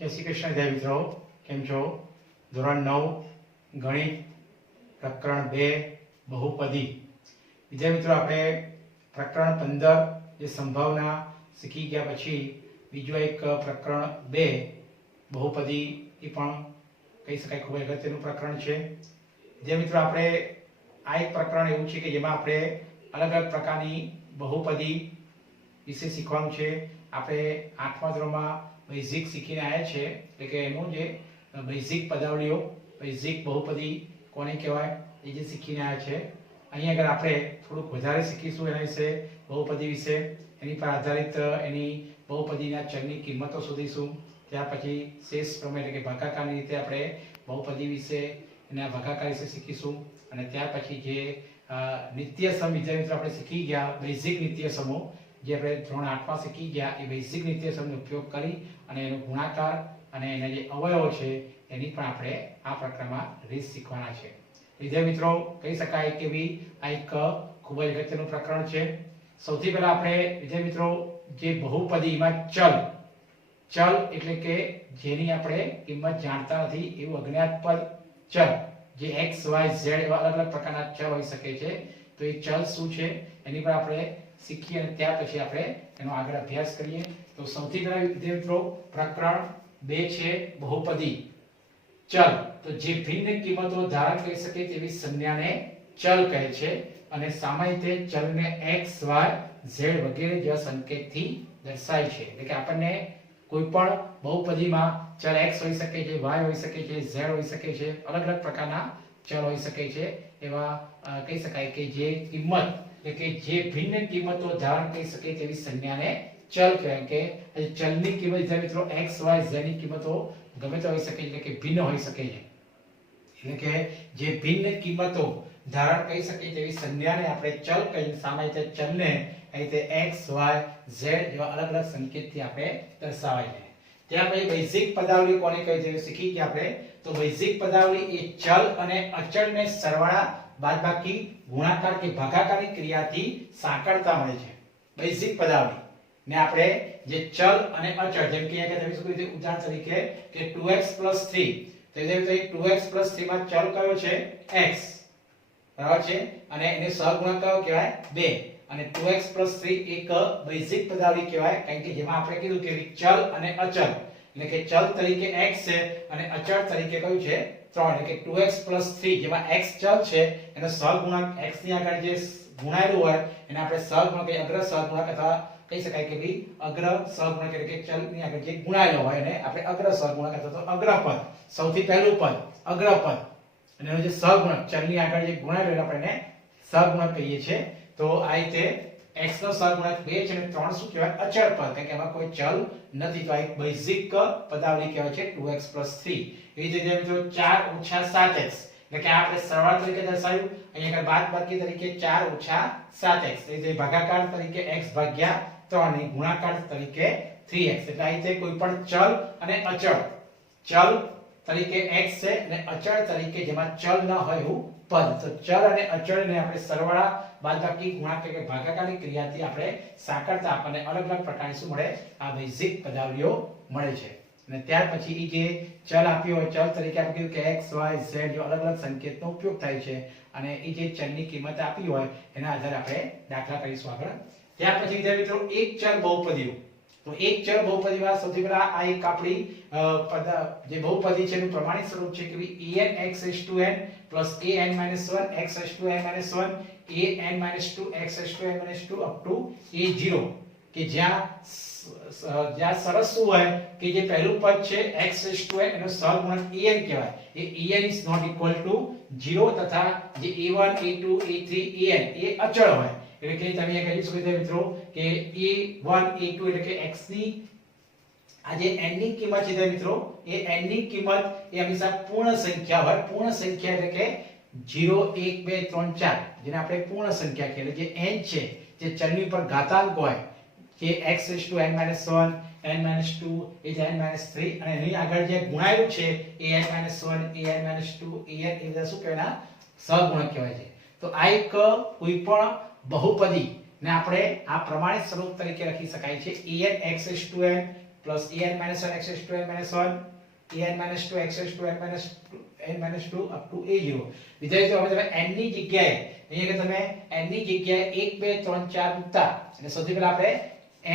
જય શ્રી કૃષ્ણ વિદ્યાર્થી મિત્રો, કેમ છો? ધોરણ 9 ગણિત પ્રકરણ 2 બહુપદી. વિદ્યાર્થી મિત્રો, આપણે પ્રકરણ 15 જે સંભાવના શીખી ગયા પછી બીજું એક પ્રકરણ 2 બહુપદી એ પણ કહી શકાય ખૂબ અગત્યનું પ્રકરણ છે. વિદ્યાર્થી મિત્રો, આપણે આ એક પ્રકરણ એવું છે કે જેમાં આપણે અલગ અલગ પ્રકારની બહુપદી વિશે શીખવાનું છે. આપણે 8મા ધોરણમાં બેઝિક શીખીને આવ્યા છે, એટલે કે એનું જે બેઝિક પદાવલીઓ, બેઝિક બહુપદી કોને કહેવાય એ જે શીખીને આવ્યા છે. અહીં આગળ આપણે થોડુંક વધારે શીખીશું એના વિશે, બહુપદી વિશે, એની પર આધારિત એની બહુપદીના ચલની કિંમતો શોધીશું. ત્યાર પછી શેષ પ્રમેય એટલે કે ભાગાકારની રીતે આપણે બહુપદી વિશે, એના ભાગાકાર વિશે શીખીશું. અને ત્યાર પછી જે નિત્ય સમ વિદ્યાર્થી મિત્રો આપણે શીખી ગયા, બેઝિક નિત્ય સમો જે આપણે ધોરણ 8માં શીખી ગયા, એ બેઝિક નિત્ય સમનો ઉપયોગ કરી અને એનો ગુણાકાર અને એના જે અવયવો છે એની પણ આપણે આ પ્રકરણમાં રીત શીખવાના છે. વિદ્યાર્થી મિત્રો, કહી શકાય કે આ એક ખૂબ જ અગત્યનું પ્રકરણ છે. સૌથી પહેલા આપણે વિદ્યાર્થી મિત્રો જે બહુપદીમાં ચલ એટલે કે જેની આપણે કિંમત જાણતા નથી એવું અજ્ઞાત પદ ચલ, જે x y z એવા અલગ અલગ પ્રકારના ચલ હોઈ શકે છે. તો એ ચલ શું છે એની પર આપણે શીખીએ અને ત્યાર પછી આપણે એનો આગળ અભ્યાસ કરીએ. તો સૌથી પહેલા વિદ્યાર્થી મિત્રો પ્રકરણ 2 છે બહુપદી. ચલ, તો જે ભિન્ન કિંમતો ધારણ કરી શકે તેવી સંજ્ઞાને ચલ કહે છે અને સામાન્ય રીતે ચલને x y z વગેરે જેવા સંકેતથી દર્શાવાય છે. એટલે કે આપણને કોઈ પણ બહુપદીમાં ચલ x હોઈ શકે છે, y હોઈ શકે છે, z હોઈ શકે છે, અલગ અલગ પ્રકારના ચલ હોઈ શકે છે. એવા કહી શકાય કે જે કિંમત એટલે કે જે ભિન્ન કિંમતો ધારણ કરી શકે તેવી સંજ્ઞાને ચલ કહેવાય. કે ચલની કિંમત વિદ્યાર્થી મિત્રો x y z ની કિંમતો ગમે તે હોઈ શકે, એટલે કે ભિન્ન હોઈ શકે છે. એટલે કે જે ભિન્ન કિંમતો ધારણ કરી શકે તેવી સંજ્ઞાને આપણે ચલ કહીએ. સામાન્ય રીતે ચલને અહીં તે x y z જેવા અલગ અલગ સંકેતથી આપણે દર્શાવાય છે. ત્યાં પછી બેઝિક પદાવલી કોને કહે છે શીખી ગયા આપણે. તો બેઝિક પદાવલી એ ચલ અને અચળને સરવાળા, બાદબાકી, ગુણાકાર કે ભાગાકારની ક્રિયાથી સાંકળતા મળે છે. બેઝિક પદાવલી ને આપણે જે ચલ અને અચળ, જેમ કે અહીંયા તમે શું કીધું ઉદાહરણ તરીકે કે 2x 3, તો એ 2x 3 માં ચલ કયો છે x, બરાબર છે, અને એને સહગુણક કયો કહેવાય 2. અને 2x 3 એક બેઝિક પદાવલી કહેવાય, કારણ કે જેમાં આપણે કીધું કે ચલ અને અચળ, એટલે કે ચલ તરીકે x છે અને અચળ તરીકે કયું છે 3. એટલે કે 2x 3 જેમાં x ચલ છે એનો સહગુણક x ની આગળ જે ગુણાયેલું હોય એને આપણે સહગુણક કે અગ્ર સહગુણક અથવા કહી શકાય કે અગ્ર સહગુણક એટલે કે ચલ ની આગળ જે ગુણાયેલો હોય એને આપણે અગ્ર સહગુણક અથવા તો અગ્રપદ, સૌથી પહેલું પદ અગ્રપદ, અને એનો જે સહગુણક ચલ ની આગળ જે ગુણાયેલો એને આપણે સહગુણક કહીએ છીએ. તો આ રીતે x નો સહગુણક 2 છે અને 3 શું કહેવાય અચળ પદ, કારણ કે એમાં કોઈ ચલ નથી. તો આ એક બેઝિક પદાવલી કહેવાય છે 2x 3. એવી રીતે મિત્રો 4 - 7x, એટલે કે આપણે સરવાળા તરીકે દર્શાવ્યું, અહીંયા આગળ બાદબાકી તરીકે 4 - 7x, એ રીતે ભાગાકાર તરીકે x ભાગ્યા 3 અને ગુણાકાર તરીકે 3x. એટલે આ રીતે કોઈ પણ ચલ અને અચળ, ચલ તરીકે x છે અને અચળ તરીકે જેમાં ચલ ન હોય એવું પદ. તો ચલ અને અચળને આપણે સરવાળા, બાદબાકી, ગુણાકાર કે ભાગાકારની ક્રિયાથી આપણે સાંકળતા આપણને અલગ અલગ પ્રકારની શું મળે, આ બેઝિક પદાવલીઓ મળે છે. અને ત્યાર પછી એ જે ચલ આપ્યો હોય, ચલ તરીકે આપણે કીધું કે x y z જેવા અલગ અલગ સંકેતનો ઉપયોગ થાય છે, અને એ જે ચલની કિંમત આપી હોય એના આધારે આપણે દાખલા કરીશું આગળ. ત્યાર પછી વિદ્યાર્થી મિત્રો એક ચલ બહુપદીઓ. તો એક ચલ બહુપદીમાં સૌથી પહેલા આ એક આપણી જે બહુપદી છે એનું પ્રમાણિત સ્વરૂપ છે કે an x n plus an - 1 x n - 1 an - 2 x n - 2 up to a0, કે જ્યાં સરસ શું હોય કે જે પહેલું પદ છે x n એનો સહગુણક an કહેવાય. એ an is not equal to 0 તથા જે a1 a2 a3 an એ અચળ હોય. એટલે કે તમે અહીં કહી શકો છો મિત્રો કે a1 a2 એટલે કે x ની આ જે n ની કિંમત છે મિત્રો, એ n ની કિંમત એ હંમેશા પૂર્ણ સંખ્યા હોય. પૂર્ણ સંખ્યા એટલે કે 0 1 2 3 4, જેને આપણે પૂર્ણ સંખ્યા કહીએ. જે n છે જે ચલની ઉપર ઘાતાંક હોય, કે x n - 1 n - 2 એ n - 3, અને એની આગળ જે ગુણાયેલું છે એ n - 1 an - 2 an એ બધા શું કહેવાય સહગુણક કહેવાય છે. તો આ એક કોઈ પણ બહુપદી ને આપણે આ પ્રમાણિત સ્વરૂપ તરીકે લખી શકાય છે an x n plus an - 1 x raised to n - 1 an - 2 x raised to n - 2 up to a0. વિદ્યાર્થીઓ હવે તમે n ની જગ્યાએ અહીંયા કે તમે n ની જગ્યાએ 1 2 3 4 મૂકતા એટલે સૌથી પહેલા આપણે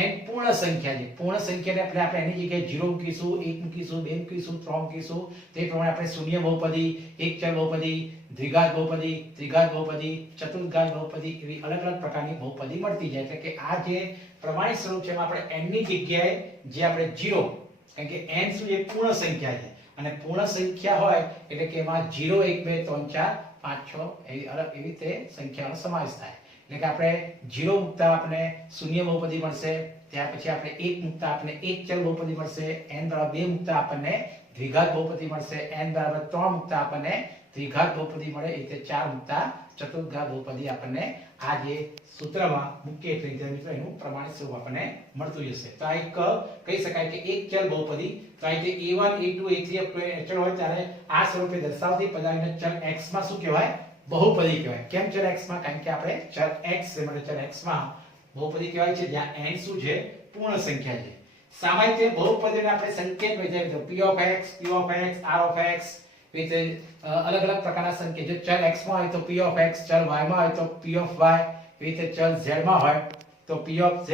n પૂર્ણ સંખ્યા છે પૂર્ણ સંખ્યાને આપણે n ની જગ્યાએ 0 મૂકીશું 1 મૂકીશું 2 મૂકીશું 3 મૂકીશું તે પ્રમાણે આપણે શૂન્ય બહુપદી એક ચલ બહુપદી દ્વિઘાત બહુપદી ત્રિઘાત બહુપદી ચતુર્ઘાત બહુપદી એવી અલગ અલગ પ્રકારની બહુપદી મળતી જાય એટલે કે આ જે પ્રમાણિત સ્વરૂપ છે એમાં આપણે n ની જગ્યાએ જે આપણે 0 કારણ કે n શું છે પૂર્ણ સંખ્યા છે અને પૂર્ણ સંખ્યા હોય એટલે કે એમાં 0 1 2 3 4 5 6 એવી અલગ એવી તે સંખ્યાનો સમાવેશ થાય એટલે કે આપણે 0 મૂકતા આપણે શૂન્ય બહુપદી મળશે ત્યાર પછી આપણે 1 મૂકતા આપણે એક ચલ બહુપદી મળશે n બરાબર 2 મૂકતા આપણને દ્વિઘાત બહુપદી મળશે n બરાબર 3 મૂકતા આપણને ત્રિઘાત બહુપદી મળે એ રીતે 4 મૂકતા ચતુર્ઘાત બહુપદી આપણને આ જે સૂત્રમાં મૂકીએ એટલે મિત્રો એનું પ્રમાણિત સ્વરૂપ આપણને મળતું જશે તો આ એક કહી શકાય કે એક ચલ બહુપદી તો આ રીતે a1 a2 a3 અચળ હોય ત્યારે આ સ્વરૂપે દર્શાવતી પદાર્થને ચલ x માં શું કહેવાય બહુપદી કહેવાય કેમ ચલ x માં કારણ કે આપણે ચલ x છે એટલે ચલ x માં બહુપદી કહેવાય છે જ્યાં n શું છે પૂર્ણ સંખ્યા છે સામાન્ય રીતે બહુપદીને આપણે સંકેત વૈચારિક તો p of x q of x r of x રીતે અલગ અલગ પ્રકારના સંકેત જો ચલ x માં હોય તો p of x ચલ y માં હોય તો p of y રીતે ચલ z માં હોય તો p of z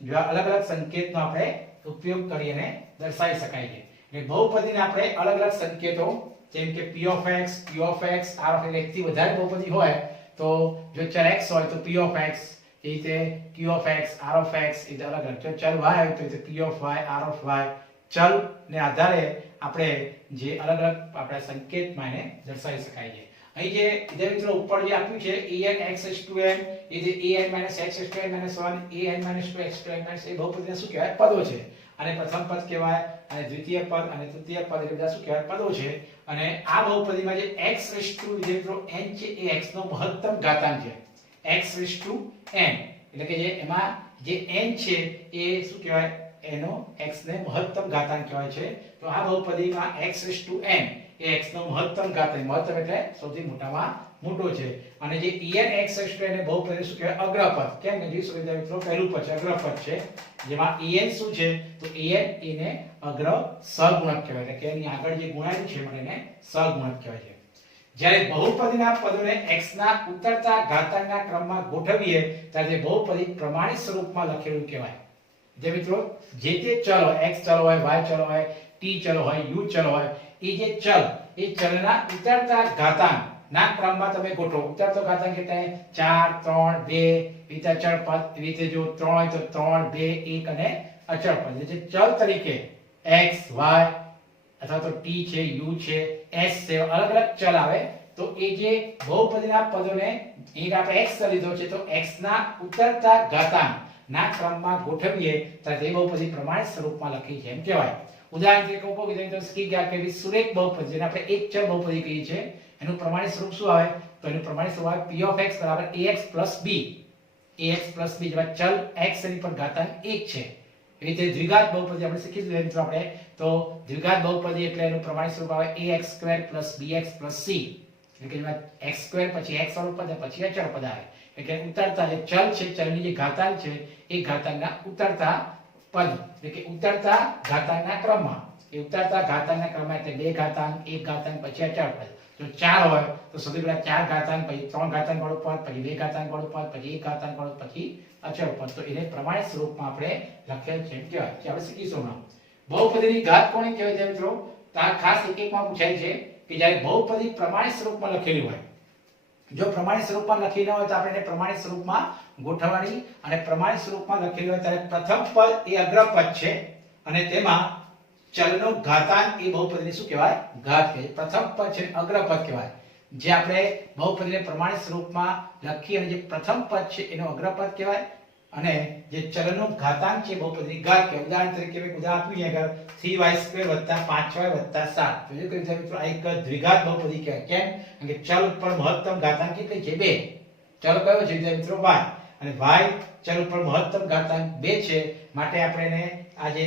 જેવા અલગ અલગ સંકેતનો આપણે ઉપયોગ કરીને દર્શાવી શકાય છે એટલે બહુપદીને આપણે અલગ અલગ સંકેતો જેમ કે p of x q of x r of x થી વધારે બહુપદી હોય તો જો ચલ x હોય તો p of x એ રીતે q of x r of x એ અલગ અલગ જો ચલ y હોય તો p of y r of y ચલ ને આધારે આપણે જે અલગ અલગ આપણા સંકેતમાં એને દર્શાવી શકાય છે અહીં જે વિદ્યાર્થી મિત્રો ઉપર જે આપ્યું છે an x raised to n એ જે an - x raised to n - 1 an - 2 x to n - એ બહુપદીને શું કહેવાય પદો છે અને પ્રથમ પદ કહેવાય અને દ્વિતીય પદ અને તૃતીય પદ એટલે બધા શું કહેવાય પદો છે અને આ બહુપદીમાં જે x raised to વિદ્યાર્થી મિત્રો n છે એ x નો મહત્તમ ઘાતાંક છે x raised to n એટલે કે જે એમાં જે n છે એ શું કહેવાય એનો x ને મહત્તમ ઘાતાંક કહેવાય છે તો આ બહુપદીમાં x raised to n A x નો મહત્તમ ઘાતાંક મહત્તમ એટલે સૌથી મોટામાં મોટો છે અને જે en x raised to n એ બહુપદી શું કહેવાય અગ્રપદ કેમ કે જે વિદ્યાર્થી મિત્રો પહેલું પદ છે અગ્રપદ છે જેમાં en શું છે તો en એને અગ્ર સહગુણક કહેવાય એટલે કે એની આગળ જે ગુણાયેલું છે મને એને સહગુણક કહેવાય છે જ્યારે બહુપદીના પદોને x ના ઉતરતા ઘાતાંકના ક્રમમાં ગોઠવીએ ત્યારે તે બહુપદી પ્રમાણિત સ્વરૂપમાં લખેલું કહેવાય જે મિત્રો જે તે ચલ હોય x ચલ હોય y ચલ હોય t ચલ હોય u ચલ હોય એ જે ચલ એ ચલના ઉતરતા ઘાતાંક ના ક્રમમાં તમે ગોઠવો ઉતરતો ઘાતાંક એટલે 4 3 2 રીતે અચળ પદ રીતે જો 3 હોય તો 3 2 1 અને અચળ પદ જે ચલ તરીકે x y અથવા તો t છે u છે s છે અલગ અલગ ચલ આવે તો એ જે બહુપદીના પદોને એક આપણે x લીધો છે તો x ના ઉતરતા ઘાતાંક ના ક્રમમાં ગોઠવીએ તો તે બહુપદી પ્રમાણિત સ્વરૂપમાં લખી છે એમ કહેવાય ઉદાહરણ તરીકે કહો વિદ્યાર્થીઓ શીખી ગયા કે સુરેખ બહુપદી જેને આપણે એક ચલ બહુપદી કહીએ છીએ એનું પ્રમાણિત સ્વરૂપ શું આવે તો એનું પ્રમાણિત સ્વરૂપ આવે p of x બરાબર ax b જેવા ચલ x એની પર ઘાતાંક 1 છે એ રીતે દ્વિઘાત બહુપદી આપણે શીખીશું મિત્રો આપણે તો દ્વિઘાત બહુપદી એટલે એનું પ્રમાણિત સ્વરૂપ આવે ax² + bx + c એટલે કે જેમાં x² પછી x વાળું પદ પછી અચળ પદ આવે એટલે ઉતરતા જે ચલ છે ચલની જે ઘાતાંક છે એ ઘાતાંકના ઉતરતા પદ એટલે કે ઉતરતા ઘાતાંકના ક્રમમાં એ ઉતરતા ઘાતાંકના ક્રમમાં એટલે 2 ઘાતાંક 1 ઘાતાંક પછી અચળ પદ જો 4 હોય તો સૌથી પહેલા 4 ઘાતાંક પછી 3 ઘાતાંક વાળું પદ પછી 2 ઘાતાંક વાળું પદ પછી 1 ઘાતાંક વાળું પછી અચળ પદ તો એને પ્રમાણિત સ્વરૂપમાં આપણે લખેલ છે કહેવાય કે આપણે શીખીશું હમણાં બહુપદીની ઘાત કોને કહેવાય છે મિત્રો તો આ ખાસ એક એકમાં પૂછાય છે કે જ્યારે બહુપદી પ્રમાણિત સ્વરૂપમાં લખેલી હોય જો પ્રમાણિત સ્વરૂપમાં લખી ન હોય તો આપણે એને પ્રમાણિત સ્વરૂપમાં ગોઠવવાની અને પ્રમાણિત સ્વરૂપમાં લખેલી હોય ત્યારે પ્રથમ પદ એ અગ્રપદ છે અને તેમાં ચલનો ઘાતાંક એ બહુપદીને શું કહેવાય ઘાત કહેવાય પ્રથમ પદ છે અગ્રપદ કહેવાય જે આપણે બહુપદીને પ્રમાણિત સ્વરૂપમાં લખી અને જે પ્રથમ પદ છે એનો અગ્રપદ કહેવાય અને જે ચલનો ઘાતાંક છે બહુપદીની ઘાત કહેવાય ઉદાહરણ તરીકે મેં ઉદાહરણ આપ્યું છે અગર 3y² + 5y + 7 તો એ કહે મિત્રો આ એક દ્વિઘાત બહુપદી કહેવાય કેમ કારણ કે ચલ ઉપર મહત્તમ ઘાતાંક કેટલી છે 2 ચલ કયો છે મિત્રો y અને y ચલ ઉપર મહત્તમ ઘાતાંક 2 છે માટે આપણે એને આ જે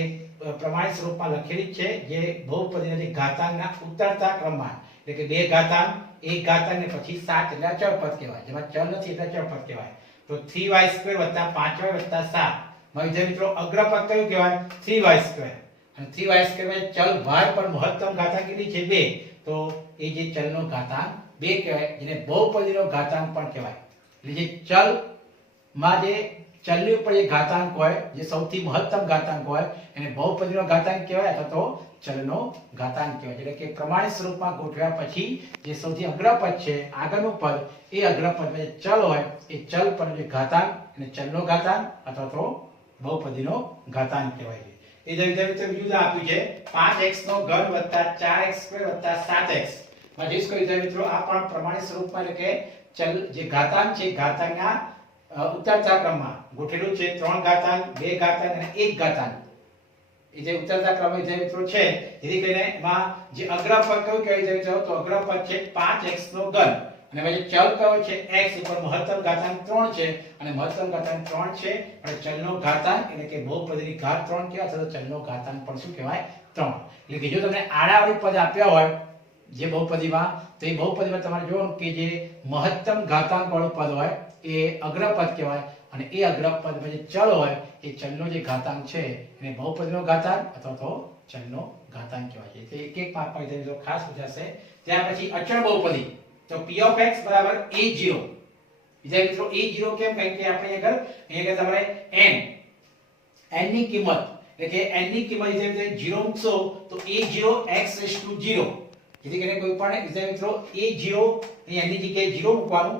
પ્રમાણિત સ્વરૂપમાં લખેલી છે જે બહુપદીના જે ઘાતાંકના ઉતરતા ક્રમમાં એટલે કે 2 ઘાતાંક 1 ઘાતાંક ને પછી 7 એટલે અચળ પદ કહેવાય જેમાં ચલ નથી એટલે અચળ પદ કહેવાય તો 3y² + 5y + 7 માં વિદ્યાર્થી મિત્રો અગ્રપદ કયું કહેવાય 3y² અને 3y² માં ચલ y પર મહત્તમ ઘાતાંક કેટલી છે 2, તો એ જે ચલનો ઘાતાંક 2 કહેવાય, જેને બહુપદીનો ઘાતાંક પણ કહેવાય. એટલે જે ચલ માં જે ચલની ઉપર જે ઘાતાંક હોય, જે સૌથી મહત્તમ ઘાતાંક હોય એને બહુપદીનો ઘાતાંક કહેવાય અથવા તો ચલનો ઘાતાંક કહેવાય. એટલે કે પ્રમાણિત સ્વરૂપમાં ગોઠવ્યા પછી જે સૌથી અગ્રપદ છે, આગળનું પદ, એ અગ્રપદમાં જે ચલ હોય એ ચલ પરનો જે ઘાતાંક એને ચલનો ઘાતાંક અથવા તો બહુપદીનો ઘાતાંક કહેવાય છે. એ જ રીતે બીજું આપ્યું છે 5x3 + 4x² + 7x. માં જે વિદ્યાર્થી મિત્રો આ પણ પ્રમાણિત સ્વરૂપમાં એટલે કે ચલ જે ઘાતાંક છે, ઘાતાંકના ઉતરતા ક્રમમાં ગોઠવેલું છે. 3 ઘાતાંક, 2 ઘાતાંક અને 1 ઘાતાંક. એ જે ઉતરતા ક્રમ વિદ્યાર્થી મિત્રો છે, જેથી કરીને એમાં જે અગ્રપદ કયું કહેવાય મિત્રો, તો અગ્રપદ છે 5x3 અને હવે જે ચલ કયો છે x ઉપર મહત્તમ ઘાતાંક 3 છે અને મહત્તમ ઘાતાંક 3 છે અને ચલનો ઘાતાંક એટલે કે બહુપદીની ઘાત 3 કહેવાય અથવા તો ચલનો ઘાતાંક પણ શું કહેવાય 3. એટલે કે જો તમને આડાવાળી પદ આપ્યા હોય જે બહુપદીમાં, તો એ બહુપદીમાં તમારે જોવાનું કે જે મહત્તમ ઘાતાંક વાળું પદ હોય એ અગ્રપદ કહેવાય અને એ અગ્રપદમાં જે ચલ હોય એ ચલનો જે ઘાતાંક છે એને બહુપદીનો ઘાતાંક અથવા તો ચલનો ઘાતાંક કહેવાય છે. એટલે એક એક પાકમાં વિદ્યાર્થીઓ ખાસ પૂછાશે. ત્યાર પછી અચળ બહુપદી, તો p of x = a0. વિદ્યાર્થી મિત્રો a0 કેમ? કારણ કે આપણે અહીંયા તમારે n ની કિંમત એટલે કે n ની કિંમત જે 0 મૂકશો તો a0 x⁴0. જેથી કરીને કોઈ પણ વિદ્યાર્થી મિત્રો a0 અહીં n ની જગ્યાએ 0 મૂકવાનું.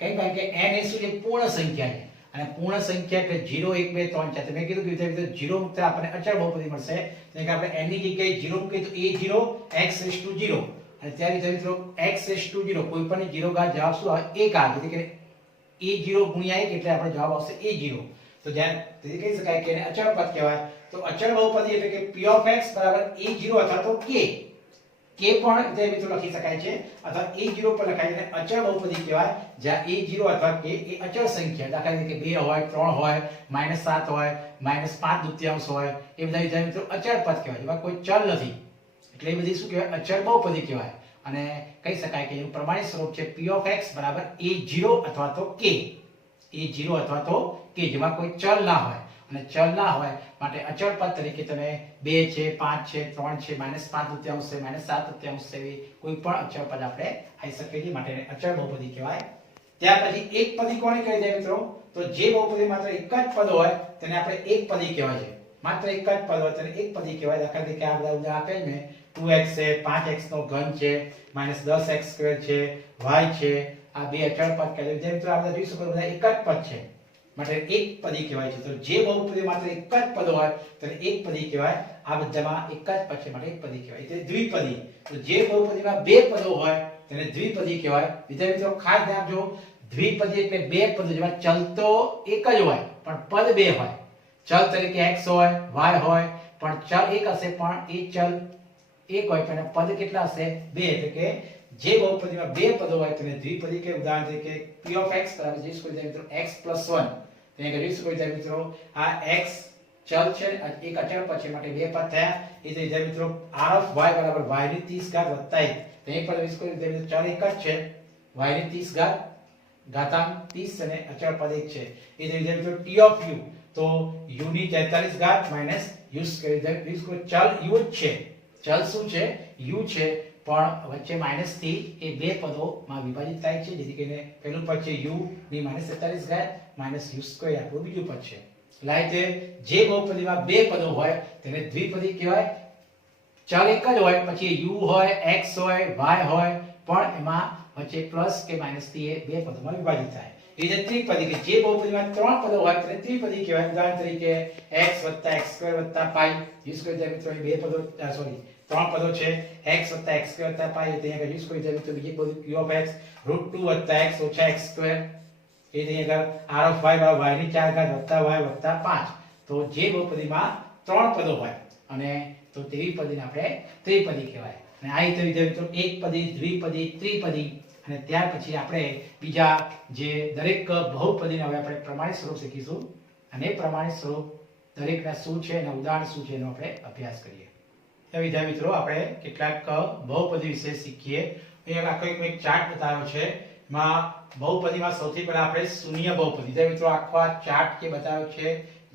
કારણ કે n એ શું છે? પૂર્ણ સંખ્યા છે અને પૂર્ણ સંખ્યા એટલે 0 1 2 3 4. મેં કીધું કે વિદ્યાર્થી મિત્રો 0 મૂકતા આપણને અચળ બહુપદી મળશે. એટલે કે આપણે n ની જગ્યાએ 0 મૂકીએ તો a0 x⁴0 અને ત્યારે વિદ્યાર્થી મિત્રો x⁴0 કોઈ પણ 0 ઘાત જવાબ શું આવે? 1 આવે. એટલે કે a0 * 1 એટલે આપણો જવાબ આવશે a0. તો ધ્યાન તેથી કહી શકાય કે એને અચળ પદ કહેવાય. તો અચળ બહુપદી એટલે કે p of x = a0 અથવા તો k. k પણ વિદ્યાર્થી મિત્રો લખી શકાય છે અથવા a0 પર લખાય છે. અચળ બહુપદી કહેવાય જ્યાં a0 અથવા k એ અચળ સંખ્યા, દાખલા તરીકે 2 હોય, 3 હોય, -7 હોય, -5/2 હોય, એ બધા વિદ્યાર્થી મિત્રો અચળ પદ કહેવાય. એમાં કોઈ ચલ નથી એટલે એ બધી શું કહેવાય? અચળ બહુપદી કહેવાય. અને કહી શકાય કે એનું પ્રમાણિત સ્વરૂપ છે p of x = a0 અથવા તો k. a0 અથવા તો k જેમાં કોઈ ચલ ના હોય અને ચલ ના હોય માટે અચળ પદ તરીકે તમે 2 છે, 5 છે, 3 છે, -5/2 છે, -7/2 એવી કોઈ પણ અચળ પદ આપણે આવી શકે છે, માટે અચળ બહુપદી કહેવાય. ત્યાર પછી એક પદી કોને કહી દે મિત્રો? તો જે બહુપદી માત્ર એક જ પદ હોય તેને આપણે એક પદી કહેવાય છે. માત્ર એક જ પદ હોય તેને એક પદી કહેવાય. દાખલા તરીકે આ બધા ઉદાહરણ આપેલ મેં 2x છે, 5x3 છે, -10x² છે, y છે, આ બે અચળ પદ કહેવાય. જેમ મિત્રો આ બધા જોઈ શકો બધા એક જ પદ છે માટે એક પદી કહેવાય છે. તો જે બહુપદી માત્ર એક જ પદ હોય તેને એક પદી કહેવાય. આ બધામાં એક જ પદ છે માટે એક પદી કહેવાય. એટલે દ્વિપદી, તો જે બહુપદીમાં બે પદો હોય તેને દ્વિપદી કહેવાય. વિદ્યાર્થી મિત્રો ખાસ ધ્યાન આપજો, દ્વિપદી એટલે બે પદો જેમાં ચલ તો એક જ હોય પણ પદ બે હોય. ચલ તરીકે x હોય, y હોય, પણ ચલ એક હશે પણ એ ચલ એક હોય પણ પદ કેટલા હશે? બે. એટલે કે જે બહુપદીમાં બે પદો હોય તેને દ્વિપદી કે. ઉદાહરણ તરીકે p of x = x + 1. તેને કરી શકો વિદ્યાર્થી મિત્રો આ x ચલ છે, એક અચળ પદ છે માટે બે પદ થયા. એ જ રીતે મિત્રો r of y = y⁻30 + 1. તે એક પદ વિસ્કો વિદ્યાર્થી મિત્રો ચલ એક જ છે, y⁻30 ઘાતાંક 30 અને અચળ પદ એક છે. એ જ રીતે મિત્રો t of u, તો u⁻43 - u². ચલ u જ છે, ચલ શું છે? u છે, પણ વચ્ચે માઈનસ થી એ બે પદોમાં વિભાજિત થાય છે. જેથી કરીને પહેલું પદ છે u⁻43 - u² આપણું બીજું પદ છે. લાઈક જે બહુપદીમાં બે પદો હોય તેને દ્વિપદી કહેવાય. ચલ એક જ હોય પછી u હોય, x હોય, y હોય, પણ એમાં વચ્ચે પ્લસ કે માઈનસ થી એ બે પદોમાં વિભાજિત થાય. એ જ ત્રિપદી કે જે બહુપદીમાં ત્રણ પદો હોય તેને ત્રિપદી કહેવાય. ઉદાહરણ તરીકે x + x² + π. u² મિત્રો બે પદો સોરી ત્રણ પદો છે, x + x² + π. એટલે અહીંયા યુઝ કરી જાય તો બીજી પદ q of x √2 + x - x². એ અહીંયા r of y = y⁻4 + y + 5. તો જે બહુપદીમાં ત્રણ પદો હોય અને તો તેવી પદીને આપણે ત્રિપદી કહેવાય. અને આ રીતે વિદ્યાર્થી મિત્રો એક પદી, દ્વિપદી, ત્રિપદી અને ત્યાર પછી આપણે બીજા જે દરેક બહુપદીને હવે આપણે પ્રમાણિત સ્વરૂપ શીખીશું અને પ્રમાણિત સ્વરૂપ દરેકના શું છે અને ઉદાહરણ શું છે એનો આપણે અભ્યાસ કરીએ. વિદ્યાર્થી મિત્રો આપણે કેટલાક બહુપદી વિશે શીખીએ. અહીંયા આખો એક ચાર્ટ બતાવ્યો છે. માં બહુપદીમાં સૌથી પહેલા આપણે શૂન્ય બહુપદી. વિદ્યાર્થી મિત્રો આખો આ ચાર્ટ જે બતાવ્યો છે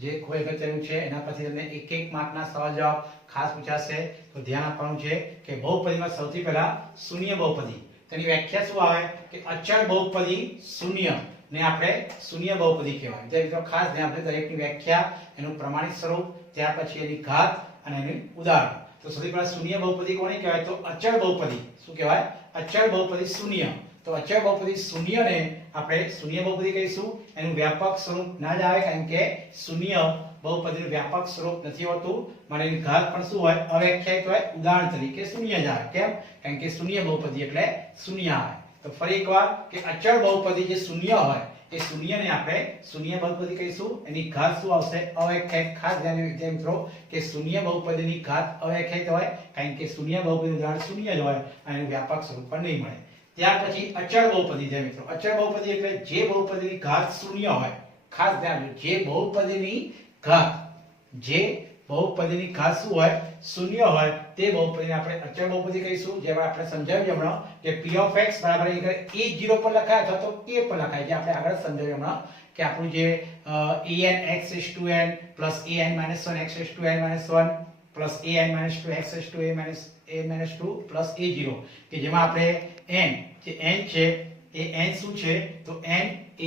જે ખૂબ અગત્યનું છે, એના પછી તમને એક એક માર્કના સવાલ જવાબ ખાસ પૂછાશે, તો ધ્યાન આપવાનું છે કે બહુપદીમાં સૌથી પહેલા શૂન્ય બહુપદી, તેની વ્યાખ્યા શું આવે કે અચળ બહુપદી શૂન્ય ને આપણે શૂન્ય બહુપદી કહેવાય. જે મિત્રો ખાસ ધ્યાન આપજો, દરેકની વ્યાખ્યા, એનું પ્રમાણિત સ્વરૂપ, ત્યાર પછી એની ઘાત અને એનું ઉદાહરણ. તો સૌથી પહેલા શૂન્ય બહુપદી કોને કહેવાય? તો અચળ બહુપદી. શું કહેવાય? અચળ બહુપદી શૂન્ય. તો અચળ બહુપદી શૂન્યને આપણે શૂન્ય બહુપદી કહીશું. એનું વ્યાપક સ્વરૂપ ના જ આવે, કારણ કે શૂન્ય બહુપદીનું વ્યાપક સ્વરૂપ નથી હોતું, મને એની ઘાત પણ શું હોય? અવ્યાખ્યાયિત હોય. ઉદાહરણ તરીકે શૂન્ય જ આવે. કેમ? કારણ કે શૂન્ય બહુપદી એટલે શૂન્ય આવે. તો ફરી એકવાર કે અચળ બહુપદી જે શૂન્ય હોય એ શૂન્યને આપણે શૂન્ય બહુપદી કહીશું. એની ઘાત શું આવશે? અવ્યાખ્યાયિત. ખાસ ધ્યાન રાખજો મિત્રો કે શૂન્ય બહુપદીની ઘાત અવ્યાખ્યાયિત હોય, કારણ કે શૂન્ય બહુપદીનું ઉદાહરણ શૂન્ય જ હોય અને એનું વ્યાપક સ્વરૂપ પણ નહીં મળે. ત્યાર પછી અચળ બહુપદી છે મિત્રો. અચળ બહુપદી એટલે જે બહુપદીની ઘાત શૂન્ય હોય. ખાસ ધ્યાન રાખજો, જે બહુપદીની ઘાત શું હોય? શૂન્ય હોય, તે બહુપદીને આપણે અચળ બહુપદી કહીશું. જેમાં આપણે સમજાવ્યું હમણાં કે p of x બરાબર a0 પર લખાય અથવા તો a પર લખાય. જે આપણે આગળ સમજાવ્યું હમણાં કે આપણું જે an x n plus an - 1 x n - 1 plus an - 2 x a - 2 plus a0, કે જેમાં આપણે n છે એ n શું છે? તો n એ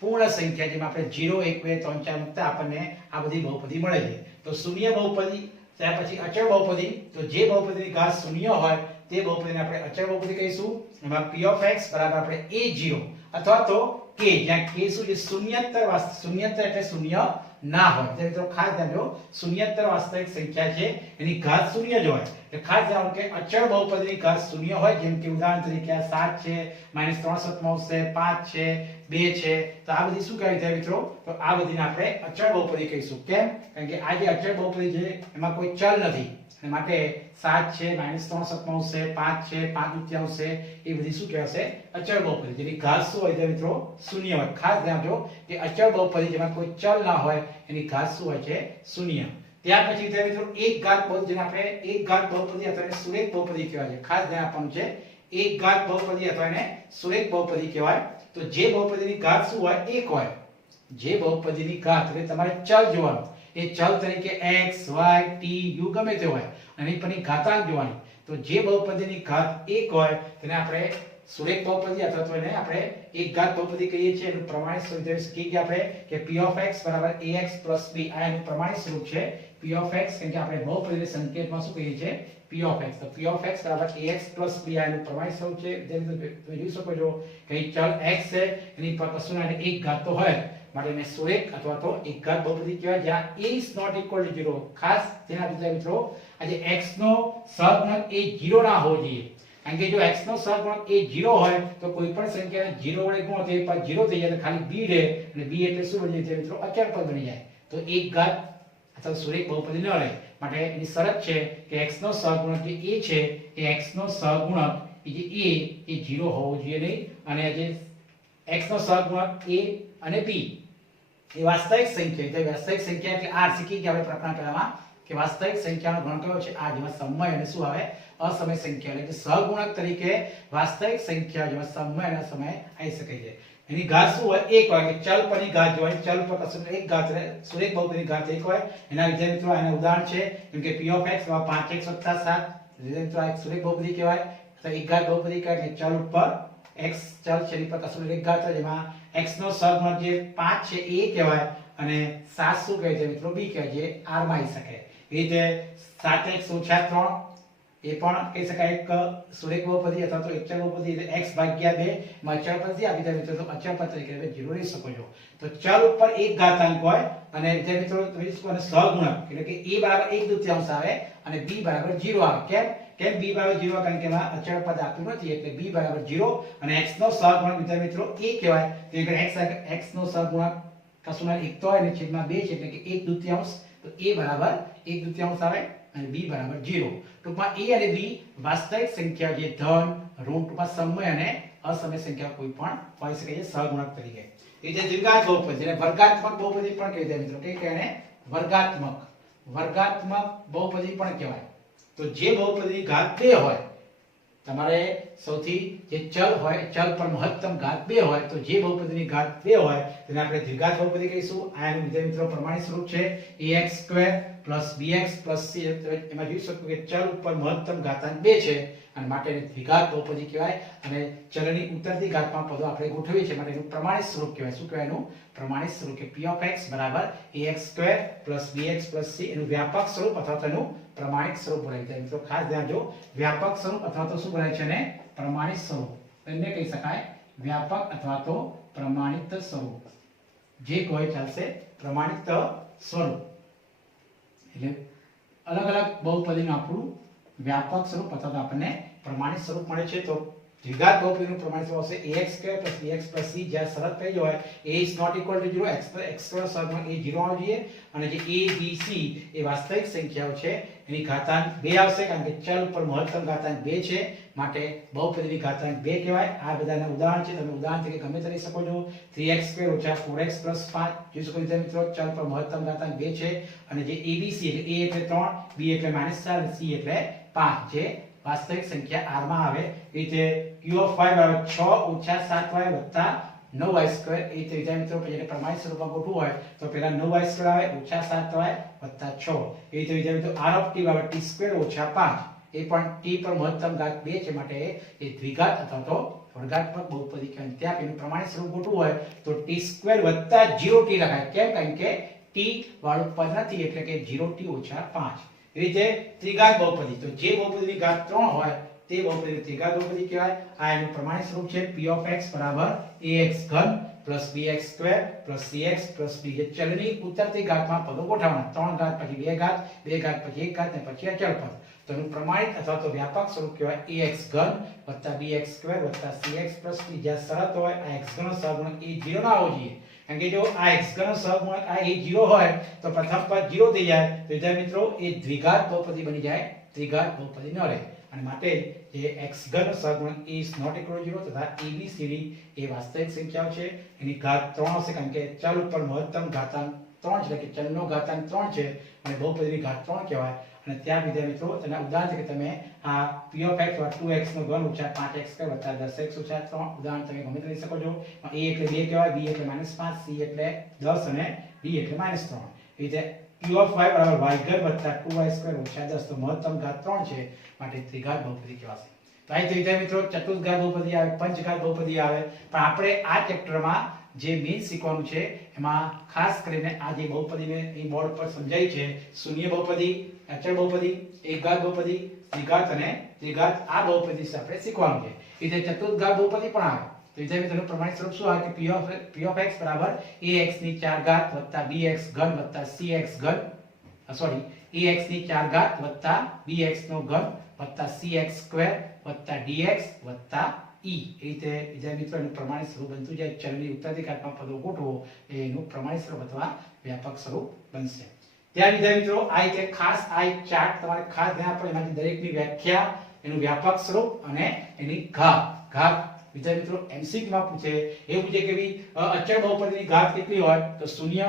પૂર્ણ સંખ્યા, જેમાં આપણે 0 1 2 3 4 મૂકતા આપણને આ બધી બહુપદી મળે છે. તો શૂન્ય બહુપદી, ત્યાર પછી અચળ બહુપદી. તો જે બહુપદીની ઘાત શૂન્ય હોય તે બહુપદીને આપણે અચળ બહુપદી કહીશું. એમાં p of x બરાબર આપણે a0 અથવા તો k, જ્યાં k શું છે? શૂન્યતર એટલે શૂન્ય ના હોય. એટલે મિત્રો ખાસ ધ્યાન રાખજો, શૂન્યતર વાસ્તવિક સંખ્યા છે, એની ઘાત શૂન્ય જ હોય. એટલે ખાસ ધ્યાન રાખો કે અચળ બહુપદીની ઘાત શૂન્ય હોય, જેમ કે ઉદાહરણ તરીકે આ 7 છે, -3 છે, 5 છે, 2 છે. તો આ બધી શું કહેવાય છે મિત્રો? તો આ બધીને આપણે અચળ બહુપદી કહીશું. કેમ? કારણ કે આ જે અચળ બહુપદી છે એમાં કોઈ ચલ નથી, અને માટે 7 છે, -3 છે, 5 છે, 5/3 છે, એ બધી શું કહેવાશે? અચળ બહુપદી, જેની ઘાત શું હોય છે મિત્રો? શૂન્ય હોય. ખાસ ધ્યાન રાખજો કે અચળ બહુપદી જેમાં કોઈ ચલ ના હોય એની ઘાત શું હોય છે? શૂન્ય. ત્યાર પછી મિત્રો એક ઘાત બહુપદી, જેને આપણે એક ઘાત બહુપદી અથવા એને સુરેખ બહુપદી કહેવાય છે. ખાસ ધ્યાન આપવાનું છે, એક ઘાત બહુપદી અથવા એને સુરેખ બહુપદી કહેવાય. તો જે બહુપદીની ઘાત શું હોય? 1 હોય. જે બહુપદીની ઘાત એટલે તમારે ચલ જોવાનું, એ ચલ તરીકે x y t u ગમે તે હોય, અને એની પરની ઘાતાંક જોવાની. તો જે બહુપદીની ઘાત 1 હોય તેને આપણે સુરેખ બહુપદી અથવા તો એને આપણે એક ઘાત બહુપદી કહીએ છીએ. એનું પ્રમાણિત સ્વરૂપ જોઈ શકીએ કે આપણે કે p of x બરાબર ax b. આ એનું પ્રમાણિત સ્વરૂપ છે p of x, કેમ કે આપણે બહુપદીના સંકેતમાં શું કહીએ છીએ? p of x. તો p of x બરાબર ax b. આ એનું પ્રમાણિત સ્વરૂપ છે. તમે જોઈ શકો છો કે ચલ x છે, એની પર કશું ના એક ઘાત તો હોય, માટે એને સુરેખ અથવા તો એક ઘાત બહુપદી કહેવાય, જ્યાં a is not equal to 0. ખાસ તેના બીજા મિત્રો, આ જે x નો સહગુણક એ 0 ના હોવો જોઈએ. કારણ કે જો x નો સહગુણક એ 0 હોય તો કોઈ પણ સંખ્યાને 0 વડે ગુણો તો એ પાછ 0 થઈ જાય, તો ખાલી b રહે, અને b એટલે શું બની જાય મિત્રો? અચળ પદ બની જાય. તો એક ઘાત અથવા સુરેખ બહુપદી ન રહે, માટે એની શરત છે કે x નો સહગુણક જે a છે એ x નો સહગુણક એ જે a એ 0 હોવો જોઈએ નહીં, અને જે x નો સહગુણક a અને b એ વાસ્તવિક સંખ્યા, એટલે વાસ્તવિક સંખ્યા એટલે r શીખી ગયા આપણે પ્રકરણ પહેલામાં કે વાસ્તવિક સંખ્યાનો ગુણ કયો છે? આ, જેમાં સમય અને શું આવે? અસમય સંખ્યા. એટલે કે સહગુણક તરીકે વાસ્તવિક સંખ્યા જેમાં સમય અને સમય આવી શકે છે. એની ઘાત શું હોય? 1 હોય. કે ચલ પરની ઘાત જો હોય, ચલ પર કશું એક ઘાત રહે, સુરેખ બહુપદીની ઘાત 1 હોય. એના વિદ્યાર્થી મિત્રો આના ઉદાહરણ છે, જેમ કે p of x 5x + 7. વિદ્યાર્થી મિત્રો આ એક સુરેખ બહુપદી કહેવાય, તો એક ઘાત બહુપદી કહેવાય. કે ચલ ઉપર x ચલ છે, એની પર કશું એક ઘાત હોય, જેમાં x નો સહગુણક જે 5 છે એ કહેવાય, અને 7 શું કહેવાય છે મિત્રો? b કહેવાય, જે r માં આવી શકે. એ રીતે 7x - 3 એ પણ કહી શકાય એક સુરેખ બહુપદી અથવા તો અચળ બહુપદી. એટલે x / 2 માં અચળ પદ છે, આપી દે મિત્રો, તો અચળ પદ તરીકે તમે 0 લઈ શકો છો. તો ચલ ઉપર એક ઘાતાંક હોય, અને વિદ્યાર્થી મિત્રો તમે શું સહગુણક એટલે કે a બરાબર 1/2 આવે અને b બરાબર 0 આવે. કેમ b બરાબર 0? કારણ કે એમાં અચળ પદ આપ્યું નથી, એટલે b બરાબર 0, અને x નો સહગુણક વિદ્યાર્થી મિત્રો a કહેવાય. તો x નો સહગુણક કશું ના 1 તો હોય, અને છેદમાં 2 છે, એટલે કે 1/2. તો a બરાબર 1/2 આવે અને b બરાબર 0. ટૂંકમાં a અને b વાસ્તવિક સંખ્યા જે ધન, ઋણ, ટૂંકમાં સમય અને અસમય સંખ્યા કોઈ પણ હોઈ શકે છે સહગુણક તરીકે. એ જે દ્વિઘાત બહુપદી, જેને વર્ગાત્મક બહુપદી પણ કહેવાય મિત્રો, કે એને વર્ગાત્મક બહુપદી પણ કહેવાય. તો જે બહુપદીની ઘાત 2 હોય, તમારે સૌથી જે ચલ હોય ચલ પર મહત્તમ ઘાત 2 હોય તો જે બહુપદીની ઘાત 2 હોય તેને આપણે દ્વિઘાત બહુપદી કહીશું. આ એનું વિધેય મિત્રો પ્રમાણિત સ્વરૂપ છે ax² + bx + c. એમાં જોઈ શકો કે ચલ ઉપર મહત્તમ ઘાતાંક 2 છે અને માટે એને દ્વિઘાત બહુપદી કહેવાય. અને ચલની ઉત્તરતી ઘાતમાં પદો આપણે ગોઠવીએ છીએ માટે એનું પ્રમાણિત સ્વરૂપ કહેવાય. શું કહેવાય એનું પ્રમાણિત સ્વરૂપ કે p of x = ax² + bx + c. એનું વ્યાપક સ્વરૂપ અથવા તો એનું પ્રમાણિત સ્વરૂપ બોલાય છે. મિત્રો ખાસ ધ્યાન જો વ્યાપક સ્વરૂપ અથવા તો શું બોલાય છે ને પ્રમાણિત સ્વરૂપ. એને કહી શકાય વ્યાપક અથવા તો પ્રમાણિત સ્વરૂપ. જે કોઈ ચાલશે પ્રમાણિત સ્વરૂપ એટલે અલગ અલગ બહુપદીનું આપણું વ્યાપક સ્વરૂપ અથવા તો આપણને પ્રમાણિત સ્વરૂપ મળે છે. તો દ્વિઘાત બહુપદીનું પ્રમાણિત સ્વરૂપ હશે ax² + bx + c. જ્યાં શરત કઈ હોય a is not equal to 0, x² સહગુણક a 0 આવવો જોઈએ અને જે a b c એ વાસ્તવિક સંખ્યાઓ છે એની ઘાતાંક 2 આવશે કારણ કે ચલ ઉપર મહત્તમ ઘાતાંક 2 છે માટે બહુપદીની ઘાતાંક 2 કહેવાય. આ બધાના ઉદાહરણ છે. તમે ઉદાહરણ તરીકે ગમે તે લઈ શકો છો. 3x² - 4x + 5 જોઈ શકો છો મિત્રો ચલ પર મહત્તમ ઘાતાંક 2 છે અને જે abc એટલે a એટલે 3, b એટલે -4 અને c એટલે 5 જે વાસ્તવિક સંખ્યા r માં આવે. એ રીતે q of y = 6 - 7y + 9y². એ રીતે વિદ્યાર્થી મિત્રો જેને પ્રમાણિત સ્વરૂપમાં ગોઠવવું હોય તો પહેલા 9y² આવે -7y + 6. એ રીતે વિદ્યાર્થી મિત્રો r of t = t² - 5. એ પણ t પર મહત્તમ ઘાત 2 છે માટે એ દ્વિઘાત અથવા તો વર્ગાત્મક બહુપદી કહેવાય. ત્યાં એનું પ્રમાણિત સ્વરૂપ ગોઠવવું હોય તો t² + 0t લખાય. કેમ? કારણ કે t વાળું પદ નથી એટલે કે 0t - 5. એ રીતે ત્રિઘાત બહુપદી તો જે બહુપદીની ઘાત 3 હોય તે બહુપદી ત્રિઘાત બહુપદી કહેવાય. આ એનું પ્રમાણિત સ્વરૂપ છે p of x = ax³ + bx² + cx + d. જે ચલની ઉત્તરતી ઘાતમાં પદો ગોઠવવાના. 3 ઘાત પછી 2 ઘાત, 2 ઘાત પછી 1 ઘાત અને પછી અચળ પદ. તો એનું પ્રમાણિત અથવા તો વ્યાપક સ્વરૂપ કહેવાય ax³ + bx² + cx + d. જ્યાં શરત હોય આ x3 નો સહગુણક a 0 ના આવવો જોઈએ. કારણ કે જો આ x3 નો સહગુણક આ a 0 હોય તો પ્રથમ પદ 0 થઈ જાય તો વિદ્યાર્થી મિત્રો એ દ્વિઘાત બહુપદી બની જાય, ત્રિઘાત બહુપદી ન રહે. અને માટે જે x3 નો સહગુણક a is not equal to 0 તથા abcd એ વાસ્તવિક સંખ્યાઓ છે. એની ઘાત 3 આવશે કારણ કે ચલ ઉપર મહત્તમ ઘાતાંક 3 એટલે કે ચલનો ઘાતાંક 3 છે અને બહુપદીની ઘાત 3 કહેવાય. અને ત્યાં વિદ્યાર્થી મિત્રો તેના ઉદાહરણ તરીકે તમે આ p of x = 2x² - 5x² + 10x - 3 ઉદાહરણ તમે ગમે તે લઈ શકો છો. a એટલે 2 કહેવાય, b એટલે -5, c એટલે 10 અને d એટલે -3. એ રીતે q of y = y² + 2y² - 10 તો મહત્તમ ઘાત 3 છે માટે ત્રિઘાત બહુપદી કહેવાશે. તો આ રીતે વિદ્યાર્થી મિત્રો ચતુર્ઘાત બહુપદી આવે, પંચઘાત બહુપદી આવે. પણ આપણે આ ચેપ્ટરમાં જે મેઇન શીખવાનું છે એમાં ખાસ કરીને આ જે બહુપદીને અહીં બોર્ડ પર સમજાય છે શૂન્ય બહુપદી, અચળ બહુપદી, એકઘાત બહુપદી, દ્વિઘાત અને ત્રિઘાત આ બહુપદી વિશે આપણે શીખવાનું છે. એ રીતે ચતુર્ઘાત બહુપદી પણ આવે. તો વિદ્યાર્થી મિત્રો પ્રમાણિત સ્વરૂપ શું આવે કે p of x = ax⁴ + bx³ + cx³ ax⁴ + bx³ + cx² + dx + e. એ રીતે વિદ્યાર્થી મિત્રો એનું પ્રમાણિત સ્વરૂપ બનતું જાય. ચલની ઉત્તરતી ઘાતમાં પદો ગોઠવો એનું પ્રમાણિત સ્વરૂપ અથવા વ્યાપક સ્વરૂપ બનશે. ત્યાં વિદ્યાર્થી મિત્રો આ રીતે ખાસ આ એક ચાર્ટ તમારે ખાસ ધ્યાન આપો. એમાંથી દરેકની વ્યાખ્યા, એનું વ્યાપક સ્વરૂપ અને એની ઘાત વિદ્યાર્થી મિત્રો MCQ માં પૂછે. એ પૂછે કે ભાઈ અચળ બહુપદીની ઘાત કેટલી હોય તો 0,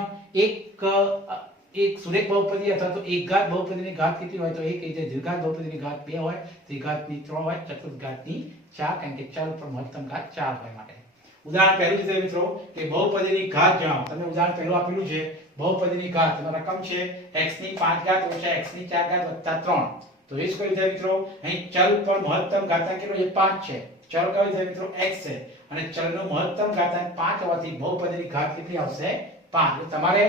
એક સુરેખ બહુપદી અથવા તો એકઘાત બહુપદીની ઘાત કેટલી હોય તો 1. રીતે દ્વિઘાત બહુપદીની ઘાત 2 હોય, ત્રિઘાતની 3 હોય, ચતુર્ઘાતની 4 કારણ કે ચલ ઉપર મહત્તમ ઘાત 4 હોય માટે. ઉદાહરણ પહેલું છે મિત્રો કે બહુપદીની ઘાત જણાવો. તમને ઉદાહરણ પહેલું આપેલું છે બહુપદીની ઘાત. એમાં રકમ છે x⁵ - x⁴ + 3. તો એ જ કોઈ વિદ્યાર્થી મિત્રો અહીં ચલ પર મહત્તમ ઘાતાંક કેટલો છે 5 છે. ચલ કયો છે મિત્રો x છે અને ચલનો મહત્તમ ઘાતાંક 5 હોવાથી બહુપદીની ઘાત કેટલી આવશે 5. તમારે